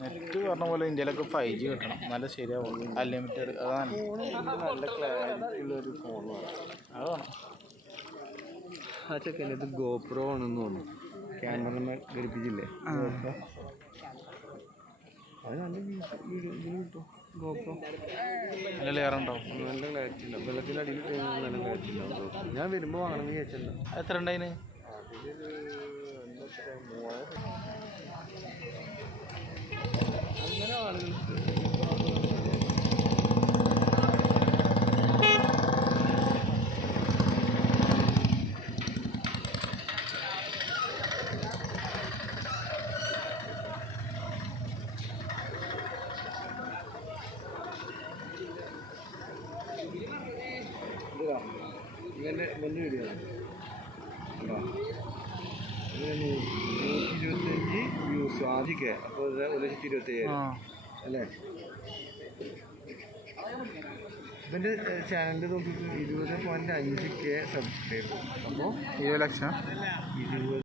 Net പറഞ്ഞ പോലെ ഇന്ത്യയിലൊക്കെ 5G കിട്ടണം, നല്ല ശരിയാവും. അൺലിമിറ്റഡ് അതാണ് നല്ല ക്ലാരിറ്റി ഉള്ളൊരു ഫോൺ വേണം. അത് വേണം. ആ ചെക്കൻ ഇത് ഗോപ്രോ ആണെന്ന് തോന്നുന്നു. ക്യാമറ ഘടിപ്പിച്ചില്ലേ? അത് നല്ല ഇതിന് കിട്ടും. ഗോപ്രോ നല്ല ലെയർ ഉണ്ടാവും, നല്ല ക്ലാരിറ്റി ഉണ്ടാവും. വെള്ളത്തിൻ്റെ അടിയിൽ നല്ല ക്ലാരിറ്റി ഉണ്ടാവും. ഞാൻ വരുമ്പോൾ വാങ്ങണമെന്ന് വിചാരിച്ചല്ലോ. എത്ര ഉണ്ടായിന്? അങ്ങനെ ആളുകൾക്ക് ഇവൻ്റെ വീഡിയോ 125 വ്യൂസ് ആദ്യമൊക്കെ. അപ്പോൾ 1,25,000 അല്ലേ? ഇവൻ്റെ ചാനലിൽ നോക്കി 20.5K സബ്സ്ക്രൈബ്. അപ്പോൾ 20 ലക്ഷം 20